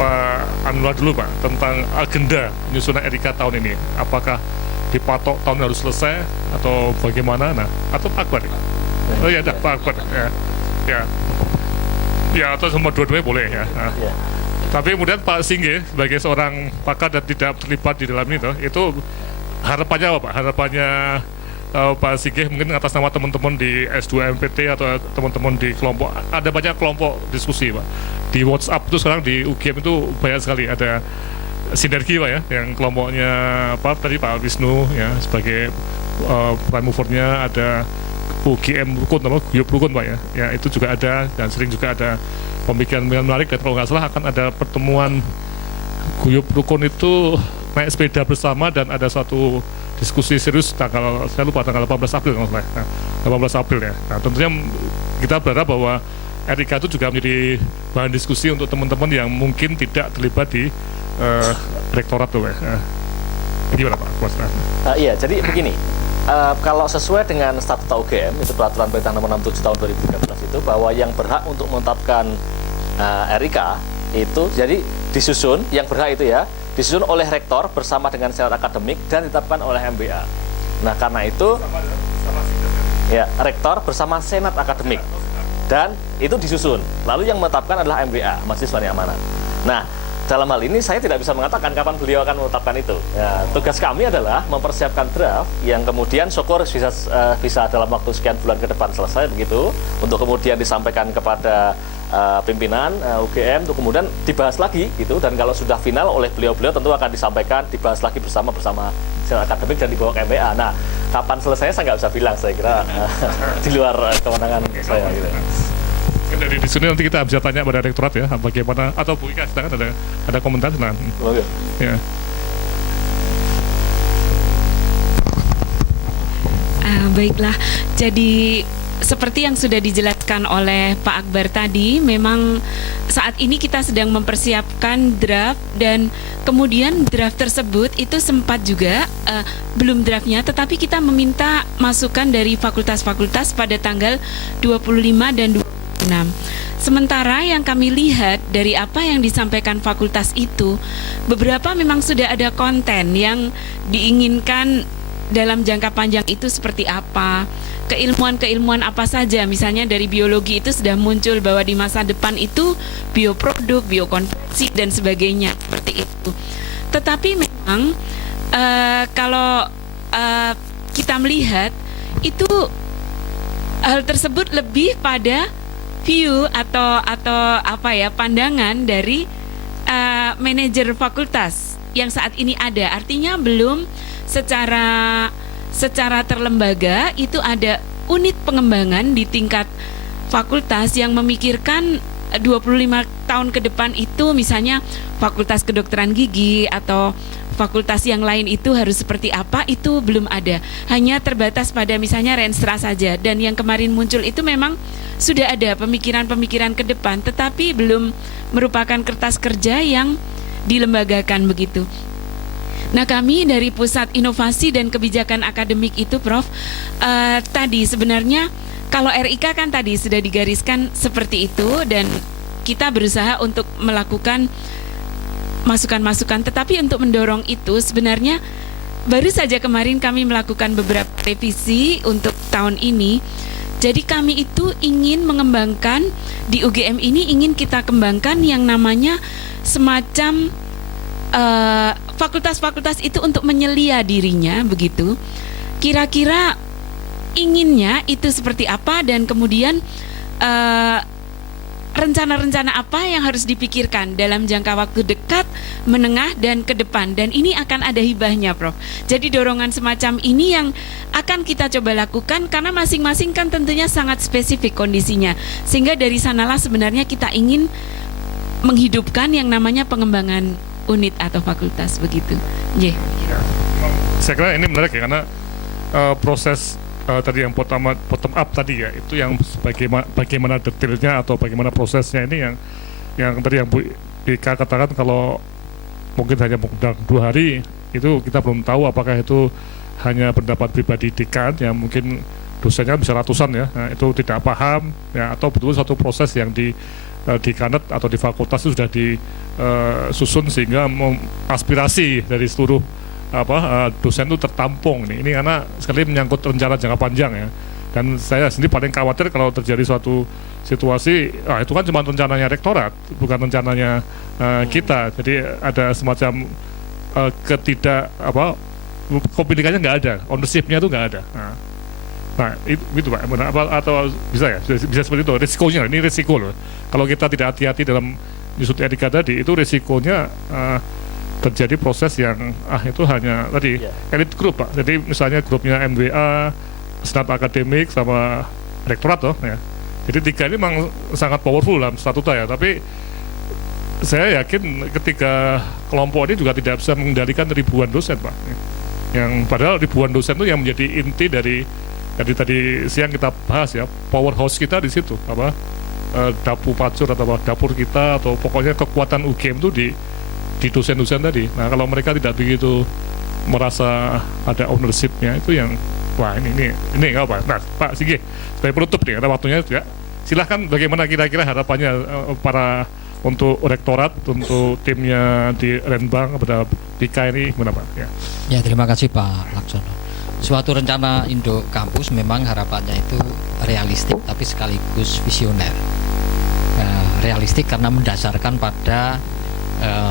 Pak Anwar dulu Pak tentang agenda penyusunan RIK tahun ini. Apakah dipatok tahun harus selesai atau bagaimana? Nah, atau Pak Akbar? Oh ya, dah Pak Akbar. Ya, atau semua dua-duanya boleh ya. Nah. Tapi kemudian Pak Singgih sebagai seorang pakar dan tidak terlibat di dalam itu harapannya apa Pak? Harapannya Pak Singgih mungkin atas nama teman-teman di S2 MPT atau teman-teman di kelompok, ada banyak kelompok diskusi Pak. Di WhatsApp itu sekarang di UGM itu banyak sekali, ada sinergi Pak ya, yang kelompoknya tadi Pak Wisnu ya sebagai prime movernya, ada UGM Rukun, Guyup Rukun Pak ya. Ya itu juga ada, dan sering juga ada pemikiran menarik, dan kalau nggak salah akan ada pertemuan Guyup Rukun itu naik sepeda bersama, dan ada satu diskusi serius tanggal, saya lupa tanggal 18 April kalau salah. Nah, 18 April ya. Nah, tentunya kita berharap bahwa RIK itu juga menjadi bahan diskusi untuk teman-teman yang mungkin tidak terlibat di rektorat tuh ya. Gimana Pak? Iya, jadi begini. Kalau sesuai dengan statuta UGM, itu peraturan pemerintah nomor 67 tahun 2013 itu, bahwa yang berhak untuk menetapkan RIK itu jadi disusun, yang berhak itu ya disusun oleh rektor bersama dengan senat akademik dan ditetapkan oleh MBA. Nah, karena itu ya rektor bersama senat akademik dan itu disusun. Lalu yang menetapkan adalah MBA, Majelis Wali Amanat. Nah, dalam hal ini saya tidak bisa mengatakan kapan beliau akan menetapkan itu. Ya, tugas kami adalah mempersiapkan draft yang kemudian syukur bisa dalam waktu sekian bulan ke depan selesai begitu, untuk kemudian disampaikan kepada pimpinan UGM untuk kemudian dibahas lagi gitu, dan kalau sudah final oleh beliau-beliau tentu akan disampaikan, dibahas lagi bersama senat akademik dan dibawa ke MBA. Nah, kapan selesainya saya nggak bisa bilang, saya kira di luar kewenangan saya gitu. Dari di sini nanti kita bisa tanya pada rektorat ya bagaimana, atau Bu Ika sedangkan ada komentar nah. Okay. Ya. Baiklah, jadi seperti yang sudah dijelaskan oleh Pak Akbar tadi, memang saat ini kita sedang mempersiapkan draft, dan kemudian draft tersebut itu sempat juga belum draftnya, tetapi kita meminta masukan dari fakultas-fakultas pada tanggal 25 dan 26. Sementara yang kami lihat dari apa yang disampaikan fakultas itu, beberapa memang sudah ada konten yang diinginkan dalam jangka panjang itu seperti apa, keilmuan-keilmuan apa saja. Misalnya dari biologi itu sudah muncul bahwa di masa depan itu bioproduk, biokonversi dan sebagainya seperti itu. Tetapi memang kalau kita melihat itu hal tersebut lebih pada view atau apa ya, pandangan dari manajer fakultas yang saat ini ada. Artinya belum secara terlembaga itu ada unit pengembangan di tingkat fakultas yang memikirkan 25 tahun ke depan itu, misalnya fakultas kedokteran gigi atau fakultas yang lain itu harus seperti apa, itu belum ada. Hanya terbatas pada misalnya Renstra saja, dan yang kemarin muncul itu memang sudah ada pemikiran-pemikiran ke depan, tetapi belum merupakan kertas kerja yang dilembagakan begitu. Nah, kami dari Pusat Inovasi dan Kebijakan Akademik itu, Prof, tadi sebenarnya kalau RIK kan tadi sudah digariskan seperti itu, dan kita berusaha untuk melakukan masukan-masukan, tetapi untuk mendorong itu sebenarnya baru saja kemarin kami melakukan beberapa revisi untuk tahun ini. Jadi kami itu ingin mengembangkan di UGM ini, ingin kita kembangkan yang namanya semacam fakultas-fakultas itu untuk menyelia dirinya begitu. Kira-kira inginnya itu seperti apa, dan kemudian rencana-rencana apa yang harus dipikirkan dalam jangka waktu dekat, menengah, dan ke depan. Dan ini akan ada hibahnya, Prof. Jadi dorongan semacam ini yang akan kita coba lakukan, karena masing-masing kan tentunya sangat spesifik kondisinya. Sehingga dari sanalah sebenarnya kita ingin menghidupkan yang namanya pengembangan unit atau fakultas begitu. Yeah. Saya kira ini menarik ya, karena proses tadi yang bottom up tadi ya, itu yang bagaimana detailnya atau bagaimana prosesnya ini yang tadi yang Bu Ika katakan, kalau mungkin hanya mengundang 2 hari itu kita belum tahu apakah itu hanya pendapat pribadi dekan yang mungkin dosennya bisa ratusan ya, nah, itu tidak paham ya, atau betul satu proses yang di Kanet atau di fakultas itu sudah disusun sehingga aspirasi dari seluruh dosen itu tertampung nih. Ini karena sekali menyangkut rencana jangka panjang ya. Dan saya sendiri paling khawatir kalau terjadi suatu situasi, itu kan cuma rencananya rektorat, bukan rencananya kita. Jadi ada semacam kepemilikannya nggak ada, ownership-nya itu nggak ada. Nah itu Pak, atau bisa ya, bisa seperti itu. Risikonya, ini risiko loh. Kalau kita tidak hati-hati dalam menyusun etika tadi, itu risikonya terjadi proses yang itu hanya tadi elit group Pak. Jadi misalnya grupnya MWA, senat akademik sama rektorat toh ya. Jadi tiga ini memang sangat powerful dalam statuta ya, tapi saya yakin ketika kelompok ini juga tidak bisa mengendalikan ribuan dosen Pak. Yang padahal ribuan dosen itu yang menjadi inti dari tadi siang kita bahas ya, powerhouse kita di situ dapur pacur atau dapur kita, atau pokoknya kekuatan UGM itu di dosen-dosen tadi. Nah kalau mereka tidak begitu merasa ada ownership-nya, itu yang wah ini nggak apa. Nah Pak Singgih, sebagai penutup nih, karena waktunya juga, silahkan bagaimana kira-kira harapannya para untuk rektorat, untuk timnya di Renbang pada PIKA ini gimana Pak? Ya terima kasih Pak Laksono. Suatu rencana Induk Kampus memang harapannya itu realistik tapi sekaligus visioner. Realistik karena mendasarkan pada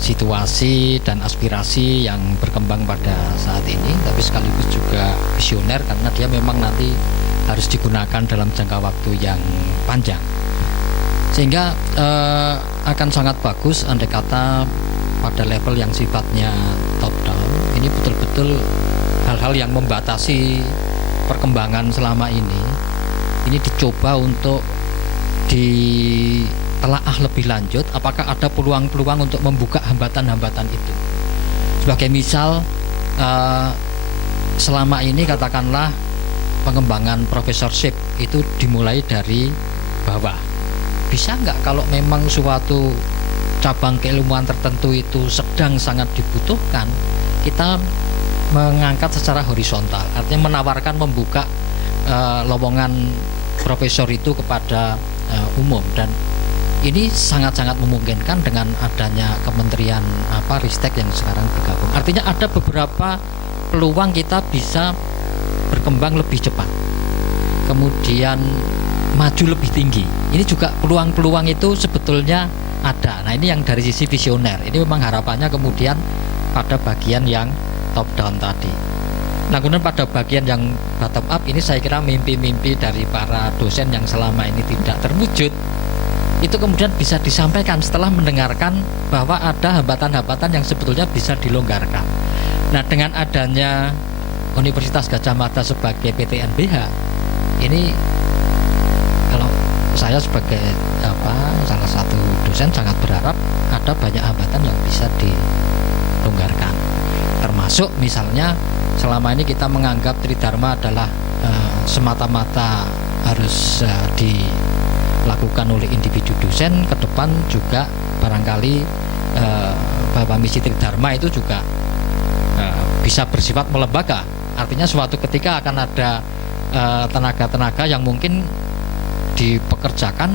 situasi dan aspirasi yang berkembang pada saat ini, tapi sekaligus juga visioner karena dia memang nanti harus digunakan dalam jangka waktu yang panjang, sehingga akan sangat bagus andai kata pada level yang sifatnya top down ini betul-betul hal-hal yang membatasi perkembangan selama ini dicoba untuk ditelaah lebih lanjut, apakah ada peluang-peluang untuk membuka hambatan-hambatan itu. Sebagai misal, selama ini katakanlah pengembangan profesorship itu dimulai dari bawah. Bisa nggak kalau memang suatu cabang keilmuan tertentu itu sedang sangat dibutuhkan, kita mengangkat secara horizontal, artinya menawarkan membuka lowongan profesor itu kepada umum, dan ini sangat-sangat memungkinkan dengan adanya Kementerian Ristek yang sekarang bergabung. Artinya ada beberapa peluang kita bisa berkembang lebih cepat, kemudian maju lebih tinggi. Ini juga peluang-peluang itu sebetulnya ada. Nah ini yang dari sisi visioner. Ini memang harapannya kemudian pada bagian yang top down tadi. Nah kemudian pada bagian yang bottom up ini saya kira mimpi-mimpi dari para dosen yang selama ini tidak terwujud itu kemudian bisa disampaikan setelah mendengarkan bahwa ada hambatan-hambatan yang sebetulnya bisa dilonggarkan. Nah dengan adanya Universitas Gadjah Mada sebagai PTNBH ini, kalau saya sebagai salah satu dosen sangat berharap ada banyak hambatan yang bisa dilonggarkan, termasuk misalnya selama ini kita menganggap Tridharma adalah semata-mata harus dilakukan oleh individu dosen. Ke depan juga barangkali bahwa misi Tridharma itu juga bisa bersifat melembaga. Artinya suatu ketika akan ada tenaga-tenaga yang mungkin dipekerjakan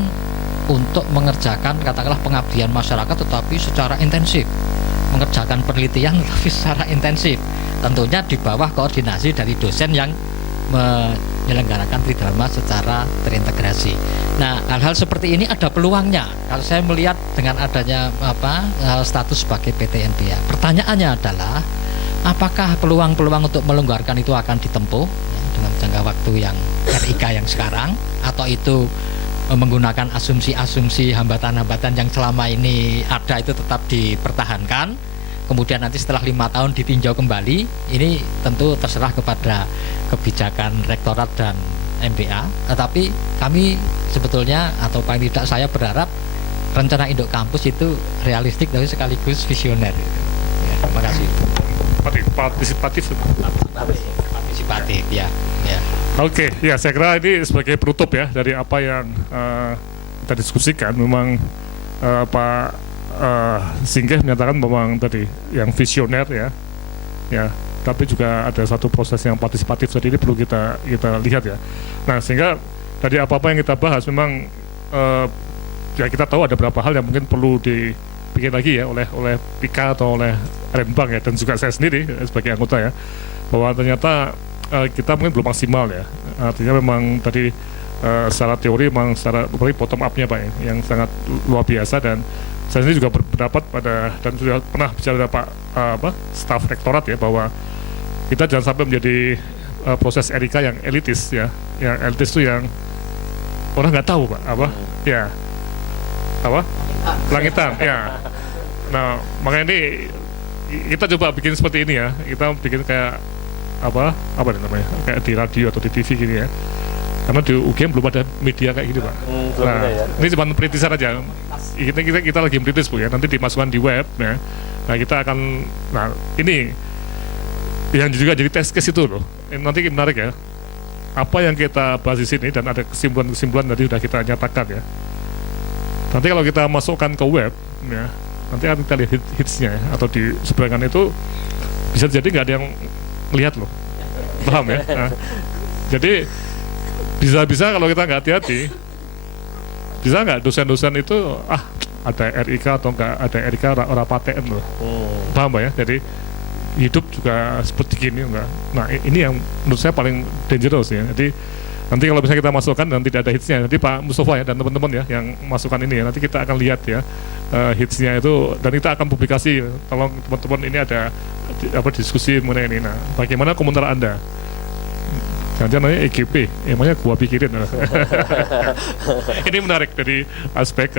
untuk mengerjakan katakanlah pengabdian masyarakat tetapi secara intensif, mengerjakan penelitian tetapi secara intensif, tentunya di bawah koordinasi dari dosen yang menyelenggarakan Tridharma secara terintegrasi. Nah, hal-hal seperti ini ada peluangnya. Kalau saya melihat dengan adanya status sebagai PTNBH, pertanyaannya adalah apakah peluang-peluang untuk melonggarkan itu akan ditempuh dengan jangka waktu yang RIK yang sekarang, atau itu menggunakan asumsi-asumsi hambatan-hambatan yang selama ini ada itu tetap dipertahankan, kemudian nanti setelah 5 tahun ditinjau kembali. Ini tentu terserah kepada kebijakan rektorat dan MBA, tetapi kami sebetulnya, atau paling tidak saya berharap rencana Induk Kampus itu realistik tapi sekaligus visioner gitu. Ya, terima kasih. Partisipatif ya. Oke, ya saya kira ini sebagai penutup ya dari apa yang kita diskusikan. Memang Pak Singgih menyatakan memang tadi yang visioner ya, tapi juga ada satu proses yang partisipatif tadi, ini perlu kita lihat ya. Nah sehingga tadi apa yang kita bahas memang ya kita tahu ada beberapa hal yang mungkin perlu dibikin lagi ya oleh Pika atau oleh Renbank ya, dan juga saya sendiri sebagai anggota ya, bahwa ternyata kita mungkin belum maksimal ya. Artinya memang tadi secara teori memang secara bottom up-nya Pak ya, yang sangat luar biasa, dan saya sendiri juga berpendapat dan sudah pernah bicara dengan Pak staf rektorat ya, bahwa kita jangan sampai menjadi proses RIK yang elitis ya. Yang elitis itu yang orang nggak tahu Pak ya langitan ya. Nah makanya ini kita coba bikin seperti ini ya, kita bikin kayak apa namanya, kayak di radio atau di TV gini ya, karena di UGM belum ada media kayak gitu Pak. Nah ini cuma perintisan aja, kita lagi merintis Bu ya, nanti dimasukkan di web ya. Nah kita akan, nah ini yang juga jadi test case itu loh, ini nanti menarik ya, apa yang kita bahas di sini dan ada kesimpulan-kesimpulan tadi sudah kita nyatakan ya. Nanti kalau kita masukkan ke web ya, nanti akan kita lihat hitsnya ya, atau di seberangan itu bisa jadi nggak ada yang lihat loh, paham ya? Nah, jadi bisa kalau kita nggak hati-hati, bisa nggak dosen-dosen itu ada RIK atau nggak ada RIK orang paten loh, paham ya? Jadi hidup juga seperti gini enggak. Nah ini yang menurut saya paling dangerous ya. Jadi nanti kalau misalnya kita masukkan dan tidak ada hitsnya, nanti Pak Mustafa ya dan teman-teman ya yang masukkan ini ya, nanti kita akan lihat ya hitsnya itu, dan kita akan publikasi. Tolong teman-teman ini ada diskusi mengenai ini. Nah bagaimana komentar Anda? Jangan namanya EGP, emangnya gua pikirin. Ini menarik dari aspek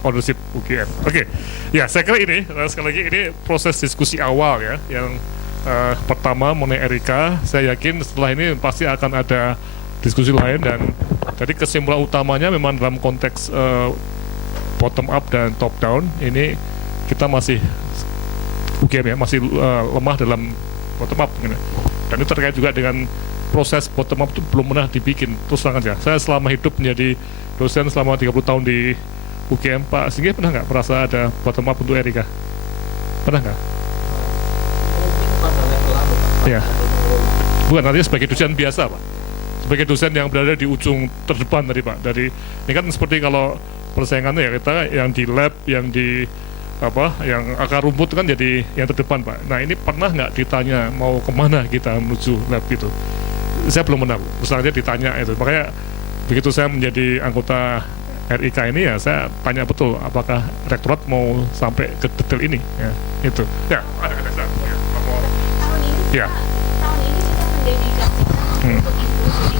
ownership UGM. Oke. Ya saya kira ini sekali lagi ini proses diskusi awal ya, yang pertama mengenai RIK. Saya yakin setelah ini pasti akan ada diskusi lain, dan jadi kesimpulan utamanya memang dalam konteks bottom up dan top down ini kita masih UGM ya masih lemah dalam bottom up gitu. Dan itu terkait juga dengan proses bottom up itu belum pernah dibikin. Terus terang aja, saya selama hidup menjadi dosen selama 30 tahun di UGM, Pak Singgih pernah nggak merasa ada bottom up untuk RIK? Pernah nggak? Ya. Bukan, artinya sebagai dosen biasa Pak, sebagai dosen yang berada di ujung terdepan tadi Pak. Dari ini kan seperti kalau persaingannya ya, kita yang di lab, yang di yang akar rumput kan jadi yang terdepan Pak. Nah ini pernah nggak ditanya mau kemana kita menuju lab itu? Saya belum pernah, misalnya ditanya itu. Makanya begitu saya menjadi anggota RIK ini ya, saya tanya betul apakah rektorat mau sampai ke detail ini ya, itu ya ada kedesan ya, Tahun ini ya. Tahun ini kita mendedikasikan untuk inklusi.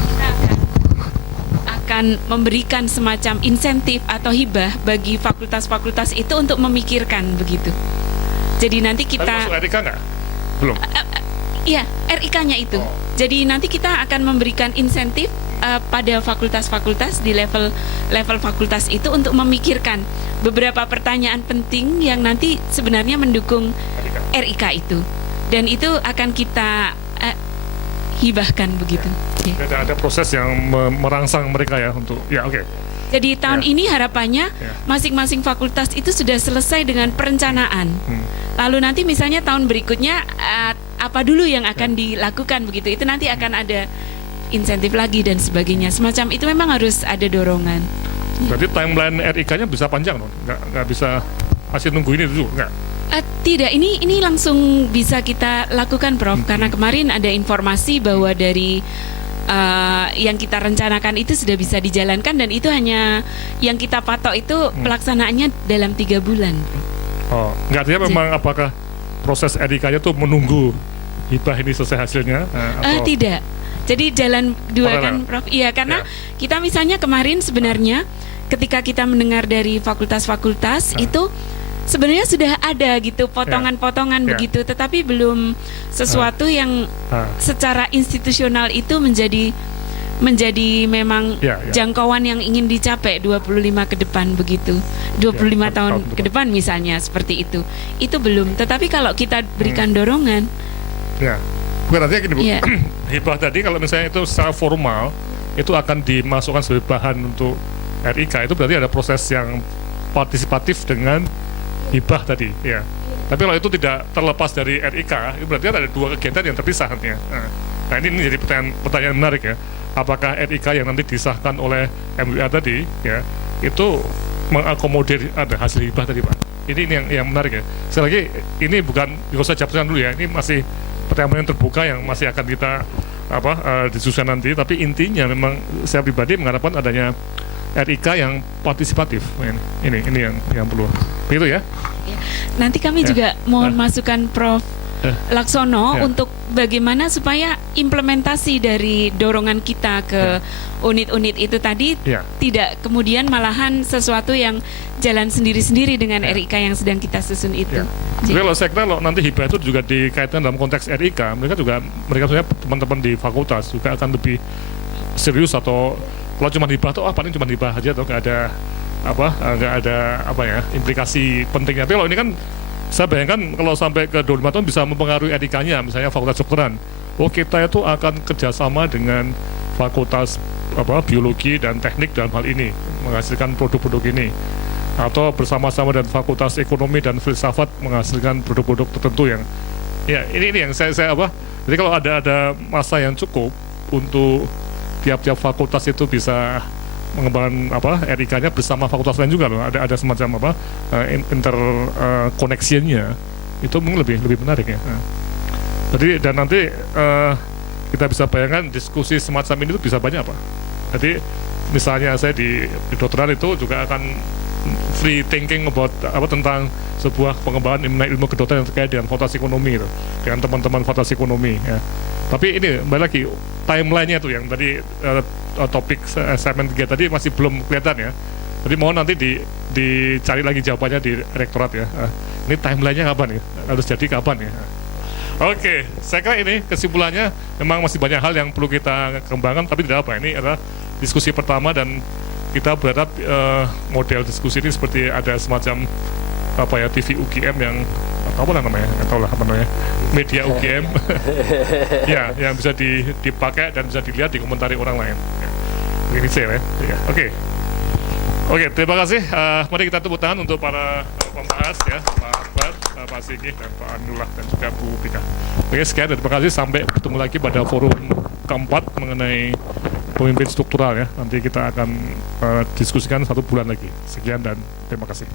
Kita akan memberikan semacam insentif atau hibah bagi fakultas-fakultas itu untuk memikirkan begitu. Jadi nanti Tapi kita masuk RIK nggak? Belum. iya, RIK-nya itu. Jadi nanti kita akan memberikan insentif pada fakultas-fakultas di level fakultas itu untuk memikirkan beberapa pertanyaan penting yang nanti sebenarnya mendukung RIK itu, dan itu akan kita hibahkan begitu. Ya. Ada proses yang merangsang mereka ya untuk ya oke. Jadi tahun ini harapannya masing-masing fakultas itu sudah selesai dengan perencanaan. Lalu nanti misalnya tahun berikutnya apa dulu yang akan dilakukan begitu, itu nanti akan ada insentif lagi dan sebagainya. Semacam itu memang harus ada dorongan. Berarti timeline RIK-nya bisa panjang loh, nggak bisa masih nunggu ini dulu, nggak? Tidak, ini langsung bisa kita lakukan Prof, karena kemarin ada informasi bahwa dari yang kita rencanakan itu sudah bisa dijalankan, dan itu hanya yang kita patok itu pelaksanaannya dalam 3 bulan. Oh, nggak, artinya memang apakah proses RIK-nya tuh menunggu hibah ini selesai hasilnya? Atau Tidak. Jadi jalan dua kan Prof. Iya, karena kita misalnya kemarin sebenarnya ketika kita mendengar dari fakultas-fakultas itu sebenarnya sudah ada gitu potongan-potongan begitu, tetapi belum sesuatu yang secara institusional itu menjadi memang jangkauan yang ingin dicapai 25 ke depan begitu. 25 tahun ke depan misalnya seperti itu. Itu belum. Tetapi kalau kita berikan dorongan. Ya. Bukan, artinya gini Bu. Hibah tadi kalau misalnya itu secara formal itu akan dimasukkan sebagai bahan untuk RIK, itu berarti ada proses yang partisipatif dengan hibah tadi ya. Tapi kalau itu tidak terlepas dari RIK, itu berarti ada 2 kegiatan yang terpisah nantinya. Nah ini jadi pertanyaan menarik ya. Apakah RIK yang nanti disahkan oleh MUA tadi ya itu mengakomodir ada hasil hibah tadi Pak. Ini yang menarik ya. Sekali lagi ini bukan nggak usah jabatan dulu ya. Ini masih pertanyaan terbuka yang masih akan kita diskusikan nanti. Tapi intinya memang saya pribadi mengharapkan adanya RIK yang partisipatif. Ini yang perlu. Begitu ya. Ya. Nanti kami juga mohon masukan Prof. Laksono untuk bagaimana supaya implementasi dari dorongan kita ke unit-unit itu tadi tidak kemudian malahan sesuatu yang jalan sendiri-sendiri dengan RIK yang sedang kita susun itu. Jadi kalau saya kira kalau nanti hibah itu juga dikaitkan dalam konteks RIK, mereka sebenarnya teman-teman di fakultas juga akan lebih serius, atau kalau cuma hibah tuh paling cuma hibah aja, atau nggak ada implikasi pentingnya. Tapi kalau ini kan saya bayangkan kalau sampai ke 25 tahun bisa mempengaruhi RIK-nya, misalnya fakultas kedokteran. Kita itu akan kerjasama dengan fakultas biologi dan teknik dalam hal ini, menghasilkan produk-produk ini. Atau bersama-sama dengan fakultas ekonomi dan filsafat menghasilkan produk-produk tertentu yang, ini yang saya jadi kalau ada masa yang cukup untuk tiap-tiap fakultas itu bisa mengembangkan RIK-nya bersama fakultas lain juga loh, ada semacam interkoneksinya, itu mungkin lebih menarik ya. Jadi dan nanti kita bisa bayangkan diskusi semacam ini tuh bisa banyak apa. Jadi misalnya saya di doktoral itu juga akan free thinking about tentang sebuah pengembangan ilmu kedokteran yang terkait dengan fakultas ekonomi itu, dengan teman-teman fakultas ekonomi ya. Tapi ini kembali lagi timelinenya tuh yang tadi topik segmen 3 tadi masih belum kelihatan ya. Jadi mohon nanti dicari lagi jawabannya di rektorat ya. Ini timelinenya kapan ya? Harus jadi kapan ya? Oke, saya kira ini kesimpulannya memang masih banyak hal yang perlu kita kembangkan, tapi tidak apa. Ini adalah diskusi pertama dan kita berharap model diskusi ini seperti ada semacam TV UGM yang media UGM ya, yang bisa dipakai dan bisa dilihat, dikomentari orang lain ya. Ini saya ya. Oke, terima kasih. Mari kita tepuk tangan untuk para pembahas ya, Pak Akbar, Pak Singgih, dan Pak Anullah, dan juga Bu Pika. Oke, sekian dan terima kasih. Sampai bertemu lagi pada forum keempat mengenai pemimpin struktural ya. Nanti kita akan diskusikan 1 bulan lagi. Sekian dan terima kasih.